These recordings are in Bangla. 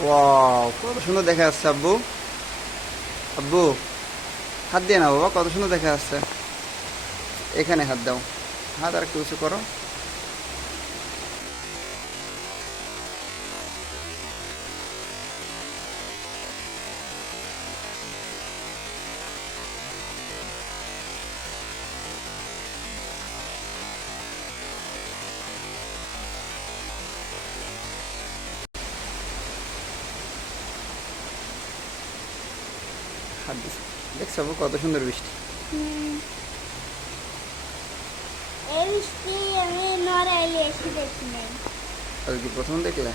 ওয়াও, কত সুন্দর দেখা যাচ্ছে আব্বু। আব্বু, হাত দিয়ে না বাবা, কত সুন্দর দেখা যাচ্ছে। এখানে হাত দাও, হাত আর একটু উঁচু করো। হাত দিছে, দেখছো আব্বু কত সুন্দর বৃষ্টি। হুম, এই বৃষ্টি আমি নড়াইলে এসে দেখি নাই। আজকে প্রথম দেখলে?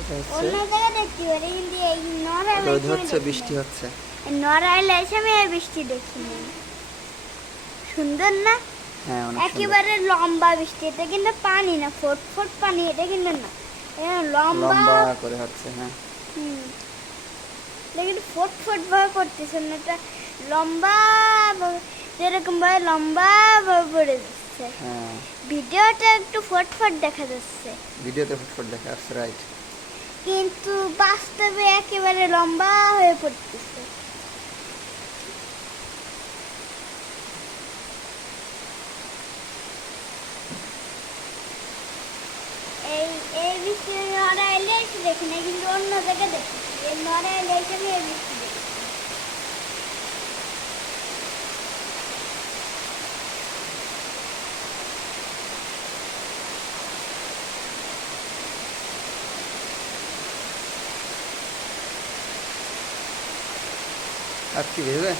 এটা হচ্ছে অন্য জায়গায় দেখতে পারি, কিন্তু এই নড়াইলে রোদ এসে আমি হচ্ছে, দেখি বৃষ্টি নাই। হচ্ছে। নড়াইলে এসে আমি এই বৃষ্টি দেখি নাই। সুন্দর না? হ্যাঁ, অনেক সুন্দর। একেবারে লম্বা বৃষ্টি, এটা কিন্তু পানি না, ফোট ফোট পানি, এটা কিন্তু না, এটা লম্বা। লম্বা করে হচ্ছে, হ্যাঁ। হুম, এটা কিন্তু ফোট ফোট ভাবে পড়তেছে না, এটা লম্বা যেরকম ভাবে লম্বা ভাবে পড়ে যাচ্ছে। হ্যাঁ, ভিডিওটা একটু ফট ফট দেখা যাচ্ছে, ভিডিওতে ফুটফুট দেখা যাচ্ছে, রাইট। কিন্তু বাস্তবে একেবারে লম্বা হয়ে পড়তেছে। এই এই বৃষ্টি নড়াইলে এসে দেখি না, কিন্তু অন্য জায়গায় দেখি। এই নড়াইলে এসে আমি এই বৃষ্টি দেখি। আর কি ভেবে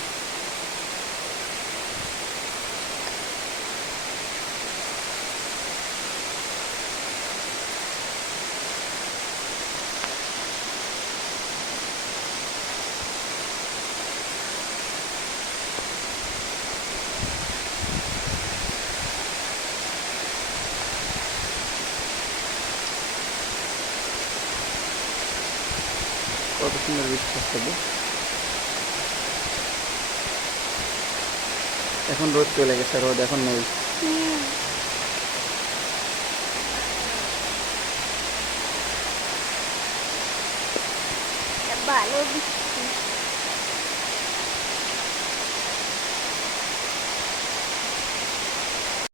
কত সুন্দর বৃষ্টি হচ্ছে আব্বু। এখন রোদ চলে গেছে, রোদ এখন নেই। হুম, ভালো বৃষ্টি।